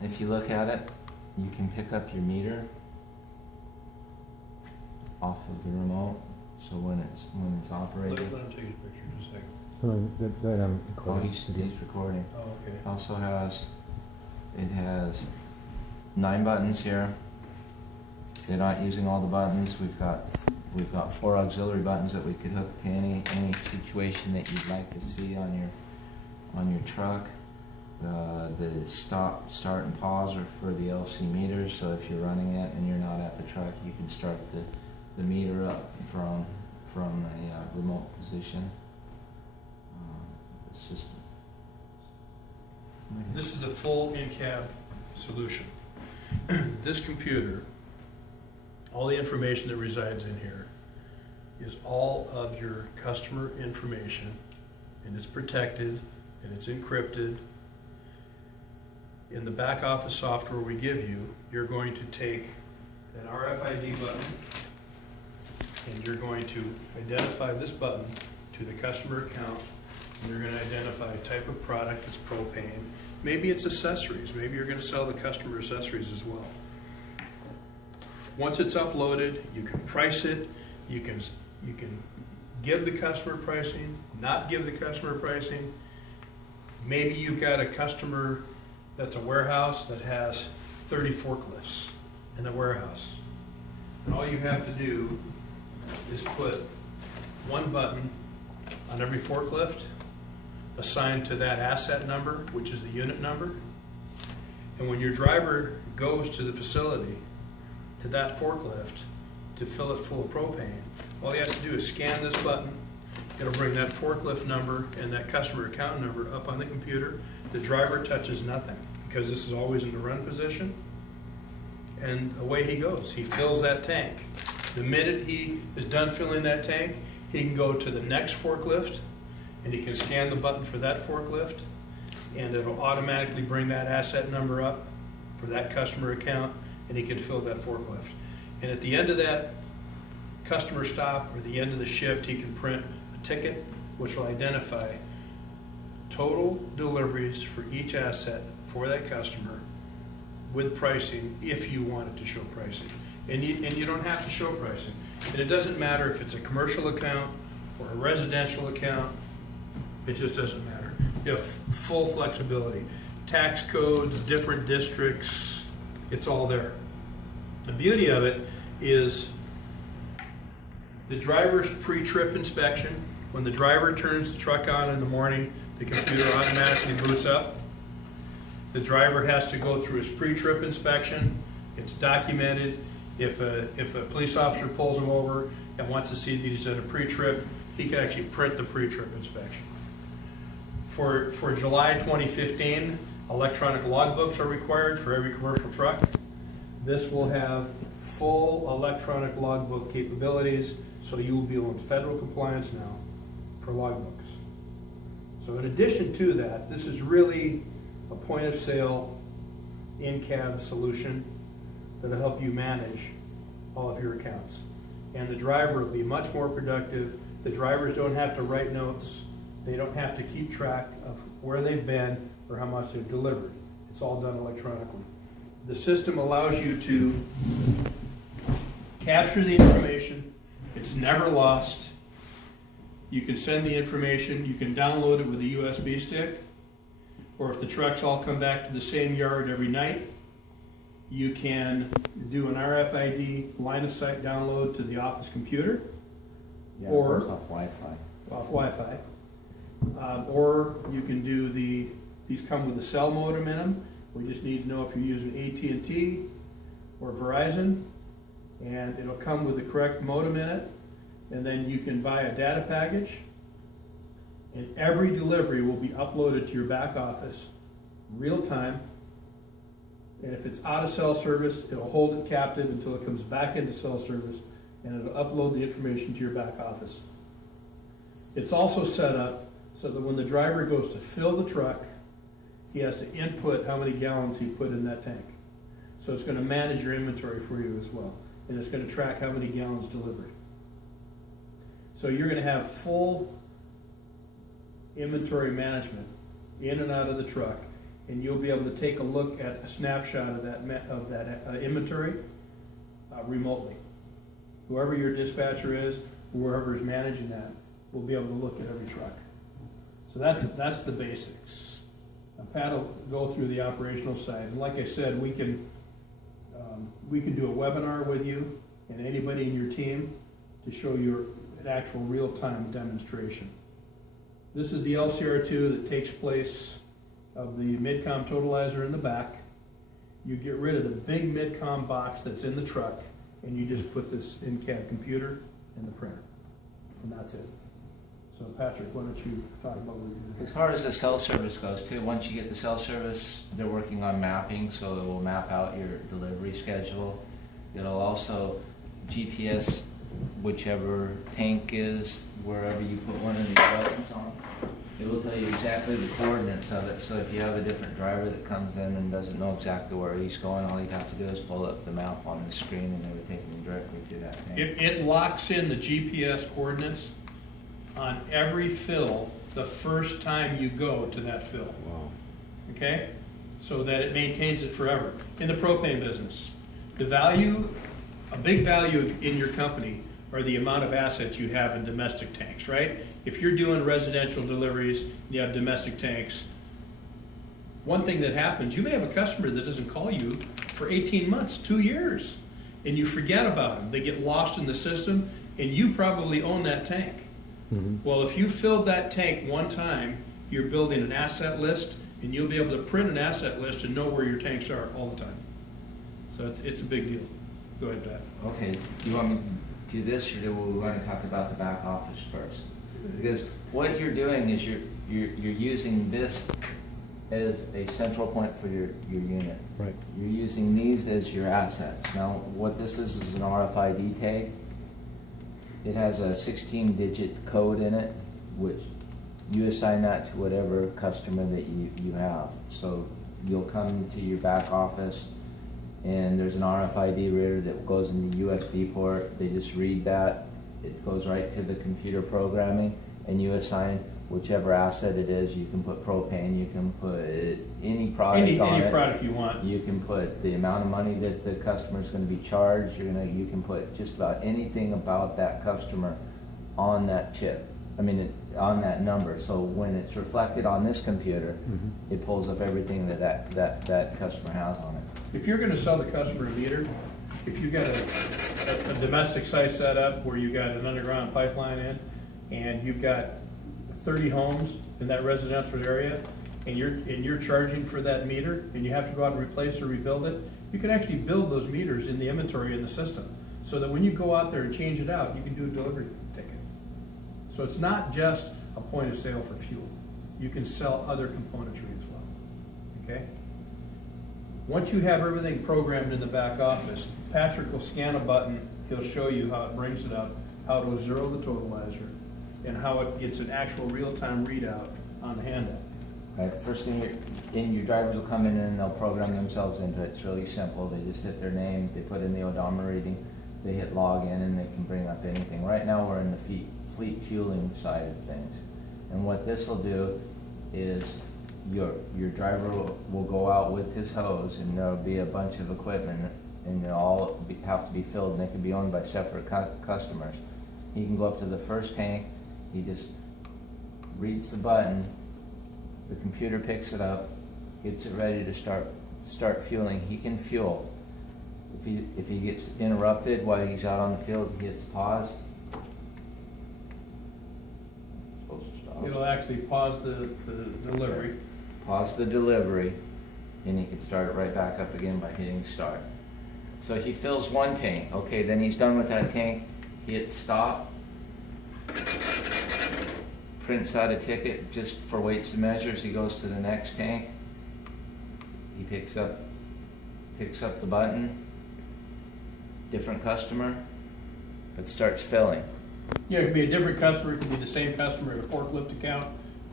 if you look at it, you can pick up your meter off of the remote. So when it's operating. Let him take a picture just a second. I'm Oh, recording. he's recording. Oh, okay. Also has 9 buttons here. They're not using all the buttons. We've got 4 auxiliary buttons that we could hook to any situation that you'd like to see on your truck. The stop, start, and pause are for the LC meters. So if you're running it and you're not at the truck, you can start the meter up from a remote position. The system. This is a full in-cab solution. This computer, all the information that resides in here is all of your customer information, and it's protected and it's encrypted. In the back office software we give you, you're going to take an RFID button and you're going to identify this button to the customer account, and you're going to identify a type of product. It's propane. Maybe it's accessories. Maybe you're going to sell the customer accessories as well. Once it's uploaded, you can price it. You can give the customer pricing, not give the customer pricing. Maybe you've got a customer that's a warehouse that has 30 forklifts in the warehouse. And all you have to do is put one button on every forklift assigned to that asset number, which is the unit number. And when your driver goes to the facility, to that forklift, to fill it full of propane, all he has to do is scan this button. It'll bring that forklift number and that customer account number up on the computer. The driver touches nothing because this is always in the run position. And away he goes. He fills that tank. The minute he is done filling that tank, he can go to the next forklift and he can scan the button for that forklift, and it'll automatically bring that asset number up for that customer account, and he can fill that forklift. And at the end of that customer stop or the end of the shift, he can print a ticket which will identify total deliveries for each asset for that customer with pricing if you wanted to show pricing. And you don't have to show pricing. And it doesn't matter if it's a commercial account or a residential account. It just doesn't matter. You have full flexibility. Tax codes, different districts, it's all there. The beauty of it is the driver's pre-trip inspection. When the driver turns the truck on in the morning, the computer automatically boots up. The driver has to go through his pre-trip inspection. It's documented. If a police officer pulls him over and wants to see that he's at a pre-trip, he can actually print the pre-trip inspection. For July 2015, electronic logbooks are required for every commercial truck. This will have full electronic logbook capabilities, so you will be in federal compliance now for logbooks. So in addition to that, this is really a point of sale in-cab solution that will help you manage all of your accounts. And the driver will be much more productive. The drivers don't have to write notes. They don't have to keep track of where they've been or how much they've delivered. It's all done electronically. The system allows you to capture the information. It's never lost. You can send the information. You can download it with a USB stick. Or if the trucks all come back to the same yard every night, you can do an RFID line of sight download to the office computer. Yeah, or off Wi-Fi. Off Wi-Fi. Or you can do these come with a cell modem in them. We just need to know if you're using AT&T or Verizon, and it'll come with the correct modem in it. And then you can buy a data package, and every delivery will be uploaded to your back office real time. And if it's out of cell service, it'll hold it captive until it comes back into cell service, and it'll upload the information to your back office. It's also set up so that when the driver goes to fill the truck, he has to input how many gallons he put in that tank. So it's going to manage your inventory for you as well, and it's going to track how many gallons delivered. So you're going to have full inventory management in and out of the truck, and you'll be able to take a look at a snapshot of that inventory remotely. Whoever your dispatcher is, whoever is managing that, will be able to look at every truck. So that's the basics. Now, Pat will go through the operational side, and like I said, we can do a webinar with you and anybody in your team to show you an actual real-time demonstration. This is the LCR2 that takes place of the Midcom totalizer in the back. You get rid of the big Midcom box that's in the truck, and you just put this in-cab computer and the printer, and that's it. So Patrick, why don't you talk about what you're doing? As far as the cell service goes too, once you get the cell service, they're working on mapping, so it will map out your delivery schedule. It'll also GPS whichever tank is, wherever you put one of these buttons on. It will tell you exactly the coordinates of it, so if you have a different driver that comes in and doesn't know exactly where he's going, all you have to do is pull up the map on the screen and it will take him directly to that tank. It locks in the GPS coordinates on every fill the first time you go to that fill. Wow. Okay? So that it maintains it forever. In the propane business, the value, a big value in your company are the amount of assets you have in domestic tanks, right? If you're doing residential deliveries, you have domestic tanks, one thing that happens, you may have a customer that doesn't call you for 18 months, 2 years, and you forget about them. They get lost in the system, and you probably own that tank. Mm-hmm. Well, if you filled that tank one time, you're building an asset list, and you'll be able to print an asset list and know where your tanks are all the time. So it's a big deal. Go ahead, Pat. Okay, do you want me to do this, or do we want to talk about the back office first? Because what you're doing is you're using this as a central point for your unit. Right. You're using these as your assets. Now, what this is an RFID tag. It has a 16-digit code in it, which you assign that to whatever customer that you have. So you'll come to your back office, and there's an RFID reader that goes in the USB port. They just read that. It goes right to the computer programming, and you assign whichever asset it is. You can put propane, you can put any product on it. Any product you want. You can put the amount of money that the customer is going to be charged. You can put just about anything about that customer on that chip. On that number. So when it's reflected on this computer, Mm-hmm. it pulls up everything that customer has on it. If you're going to sell the customer a meter, if you've got a domestic site set up where you've got an underground pipeline in, and you've got 30 homes in that residential area, and you're charging for that meter, and you have to go out and replace or rebuild it, you can actually build those meters in the inventory in the system, so that when you go out there and change it out, you can do a delivery ticket. So it's not just a point of sale for fuel. You can sell other componentry as well. Okay? Once you have everything programmed in the back office, Patrick will scan a button. He'll show you how it brings it up, how it will zero the totalizer, and how it gets an actual real-time readout on the handout. Right. First thing, your drivers will come in and they'll program themselves into it. It's really simple. They just hit their name, they put in the odometer reading, they hit log in, and they can bring up anything. Right now we're in the fleet fueling side of things. And what this will do is your driver will go out with his hose, and there'll be a bunch of equipment, and they'll all have to be filled, and they can be owned by separate customers. He can go up to the first tank, he just reads the button, the computer picks it up, gets it ready to start fueling. He can fuel. If he gets interrupted while he's out on the field, he hits pause. Supposed to stop. It'll actually pause the delivery. Pause the delivery, and he can start it right back up again by hitting start. So he fills one tank. Okay, then he's done with that tank. He hits stop. Prints out a ticket just for weights and measures. He goes to the next tank. He picks up the button. Different customer, but starts filling. Yeah, it could be a different customer, it could be the same customer at a forklift account,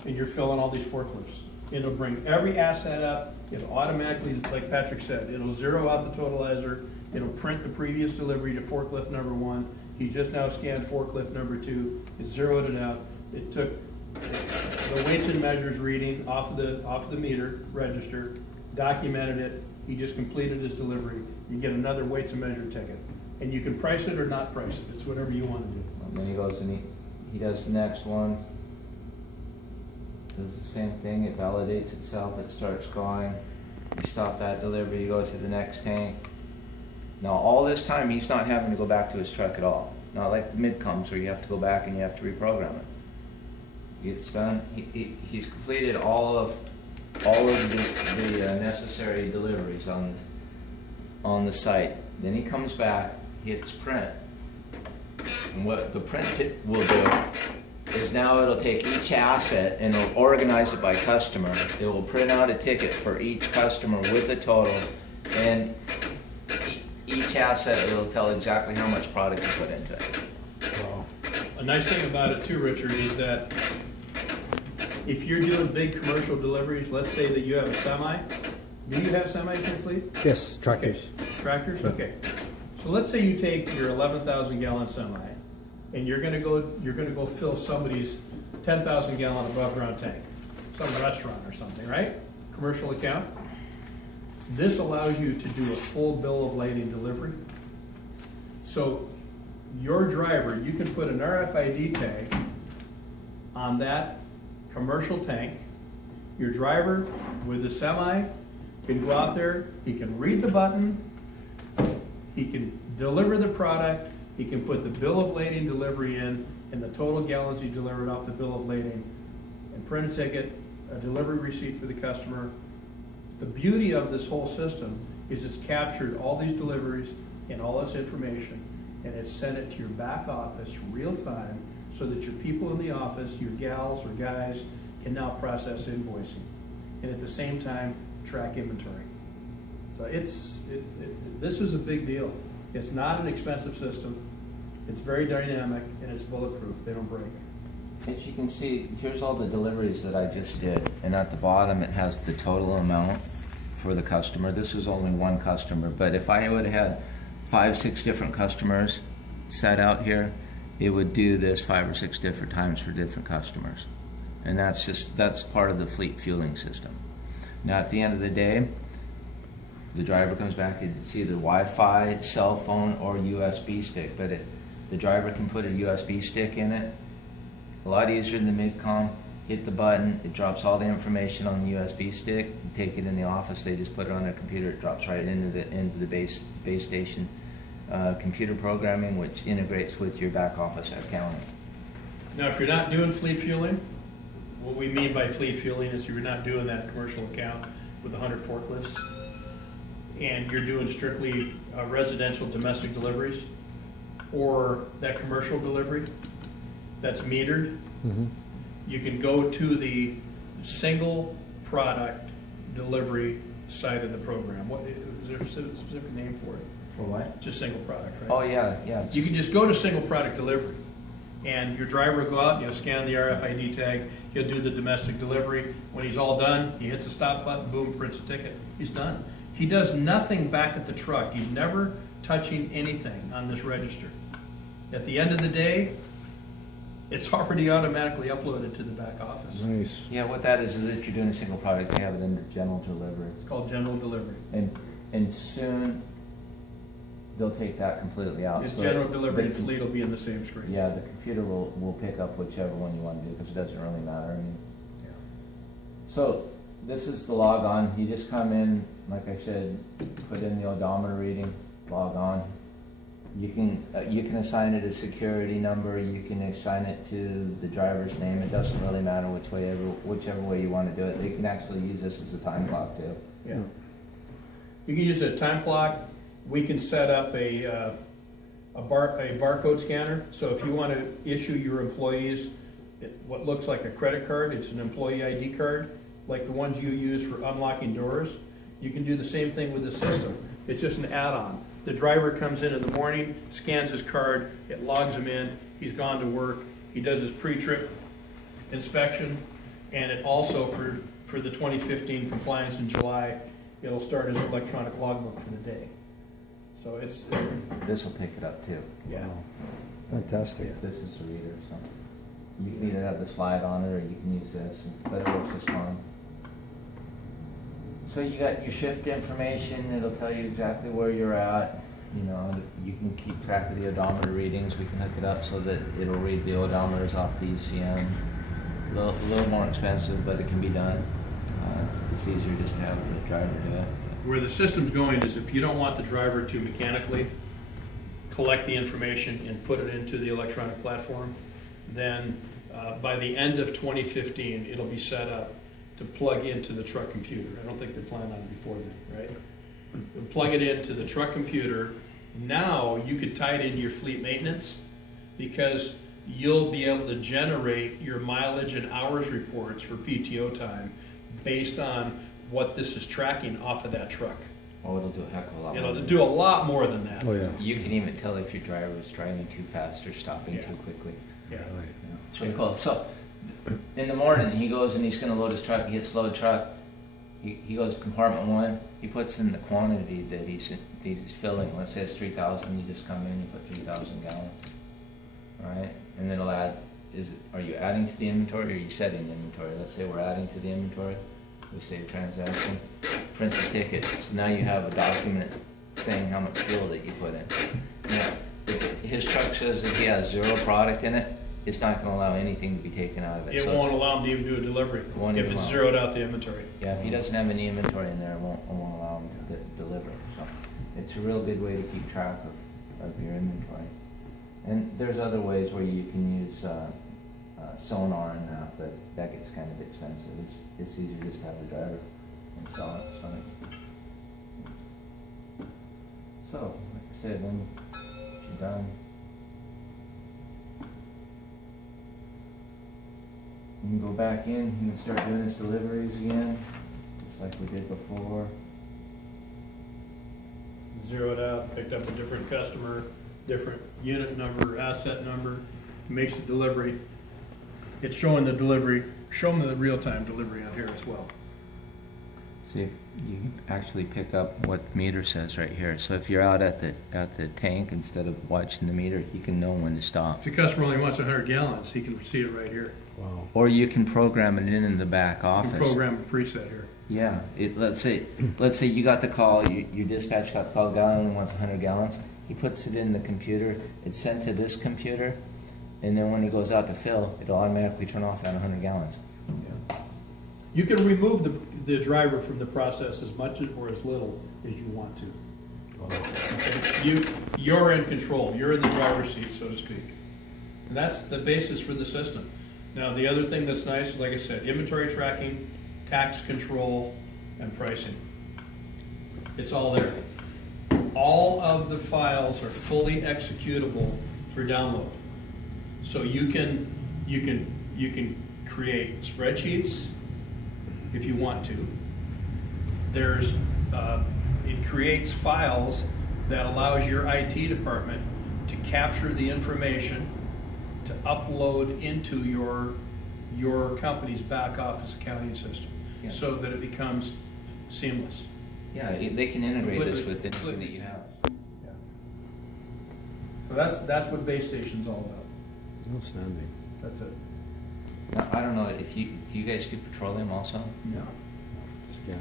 and you're filling all these forklifts. It'll bring every asset up, it'll automatically, like Patrick said, it'll zero out the totalizer, it'll print the previous delivery to forklift number 1. He just now scanned forklift number 2, it zeroed it out. It took the weights and measures reading off of the meter register, documented it, he just completed his delivery, you get another weights and measure ticket. And you can price it or not price it, it's whatever you want to do. And then he goes and he does the next one. Does the same thing, it validates itself, it starts going. You stop that delivery, you go to the next tank. Now all this time he's not having to go back to his truck at all. Not like the mid-coms where you have to go back and you have to reprogram it. It's done, he's completed all of the necessary deliveries on the site. Then he comes back, hits print. And what the print will do is now it'll take each asset and it'll organize it by customer. It will print out a ticket for each customer with a total, and each asset it'll tell exactly how much product you put into it. Wow. A nice thing about it too, Richard, is that if you're doing big commercial deliveries, let's say that you have a semi. Do you have semis in your fleet? Yes, tractors. Okay. Tractors? Okay. So let's say you take your 11,000 gallon semi and you're gonna go fill somebody's 10,000 gallon above ground tank. Some restaurant or something, right? Commercial account. This allows you to do a full bill of lading delivery. So your driver, you can put an RFID tag on that commercial tank. Your driver with the semi can go out there, he can read the button, he can deliver the product, he can put the bill of lading delivery in and the total gallons he delivered off the bill of lading, and print a ticket, a delivery receipt for the customer. The beauty of this whole system is it's captured all these deliveries and all this information, and it's sent it to your back office real time so that your people in the office, your gals or guys, can now process invoicing and at the same time track inventory. So this is a big deal. It's not an expensive system. It's very dynamic and it's bulletproof. They don't break. As you can see, here's all the deliveries that I just did, and at the bottom it has the total amount for the customer. This is only one customer, but if I would have had 5, 6 different customers set out here, it would do this 5 or 6 different times for different customers. And that's part of the fleet fueling system. Now at the end of the day, the driver comes back, it's either Wi-Fi, cell phone, or USB stick, but the driver can put a USB stick in it. A lot easier than the mid-com. Hit the button, it drops all the information on the USB stick. You take it in the office, they just put it on their computer, it drops right into the base station computer programming, which integrates with your back office accounting. Now, if you're not doing fleet fueling, what we mean by fleet fueling is you're not doing that commercial account with 100 forklifts, and you're doing strictly residential domestic deliveries, or that commercial delivery that's metered. Mm-hmm. You can go to the single product delivery side of the program. What is there a specific name for it? For what? Just single product, right? Oh yeah. You can just go to single product delivery, and your driver will go out, he'll scan the RFID tag, he'll do the domestic delivery. When he's all done, he hits the stop button, boom, prints a ticket. He's done. He does nothing back at the truck. He's never touching anything on this register. At the end of the day, it's already automatically uploaded to the back office. Nice. Yeah, what that is if you're doing a single product, they have it in the general delivery. It's called general delivery. And soon they'll take that completely out. It's So general delivery and the- fleet will be in the same screen. Yeah, the computer will pick up whichever one you want to do because it doesn't really matter. I mean, Yeah. so this is the log on. You just come in, like I said, put in the odometer reading, log on. You can assign it a security number. You can assign it to the driver's name. It doesn't really matter whichever way you want to do it. They can actually use this as a time clock too. Yeah. You can use a time clock. We can set up a barcode scanner. So if you want to issue your employees what looks like a credit card, it's an employee ID card, like the ones you use for unlocking doors. You can do the same thing with the system. It's just an add-on. The driver comes in the morning, scans his card, it logs him in, he's gone to work, he does his pre-trip inspection, and it also, for the 2015 compliance in July, it'll start his electronic logbook for the day. So This will pick it up too. yeah. Fantastic. If this is a reader or something. You can either have the slide on it or you can use this, but it works just fine. So you got your shift information, it'll tell you exactly where you're at. You know, you can keep track of the odometer readings. We can hook it up so that it'll read the odometers off the ECM. A little more expensive, but it can be done. It's easier just to have the driver do it. Where the system's going is if you don't want the driver to mechanically collect the information and put it into the electronic platform, then by the end of 2015, it'll be set up to plug into the truck computer. I don't think they plan on it before then, right? They'll plug it into the truck computer. Now you could tie it into your fleet maintenance because you'll be able to generate your mileage and hours reports for PTO time based on what this is tracking off of that truck. Oh, it'll do a heck of a lot more. It'll than do a lot more than that. Oh, yeah. You can even tell if your driver is driving too fast or stopping Yeah. too quickly. Yeah. It's pretty cool. So, in the morning, he goes and he's going to load his truck. He gets loaded truck. He goes to compartment 1. He puts in the quantity that he's filling. Let's say it's 3,000. You just come in, you put 3,000 gallons. All right, and it'll add. Are you adding to the inventory or are you setting the inventory? Let's say we're adding to the inventory. We save transaction, print the ticket. So now you have a document saying how much fuel that you put in. Now, if his truck says that he has 0 product in it, it's not going to allow anything to be taken out of it. It So won't allow him to even do a delivery won't if even it's allow. zeroed out the inventory. Yeah, if he doesn't have any inventory in there, it won't allow him to deliver. So it's a real good way to keep track of your inventory. And there's other ways where you can use sonar and that, but that gets kind of expensive. It's easier just to have the driver install it. So like I said, when you're done, you can go back in, you can start doing his deliveries again, just like we did before. Zeroed out, picked up a different customer, different unit number, asset number, makes the delivery. It's showing the delivery, showing the real-time delivery on here as well. See, you can actually pick up what the meter says right here. So if you're out at the tank, instead of watching the meter, you can know when to stop. If the customer only wants 100 gallons, he can see it right here. Wow. Or you can program it in the back You office. can program a preset here. Yeah. Let's say you got the call. Your dispatch got the call. Guy only wants 100 gallons. He puts it in the computer. It's sent to this computer, and then when he goes out to fill, it'll automatically turn off at 100 gallons. Yeah. You can remove the driver from the process as much or as little as you want to. Okay? You're in control. You're in the driver's seat, so to speak. And that's the basis for the system. Now, the other thing that's nice is, like I said, inventory tracking, tax control, and pricing. It's all there. All of the files are fully executable for download. So you can create spreadsheets if you want to. It creates files that allows your IT department to capture the information to upload into your company's back office accounting system, Yeah. so that it becomes seamless. Yeah, they can integrate this with anything Completely that you have. Yeah. So that's what base station's all about. Outstanding. That's it. Now, I don't know if do you guys do petroleum also? No, Just gas.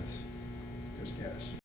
just gas.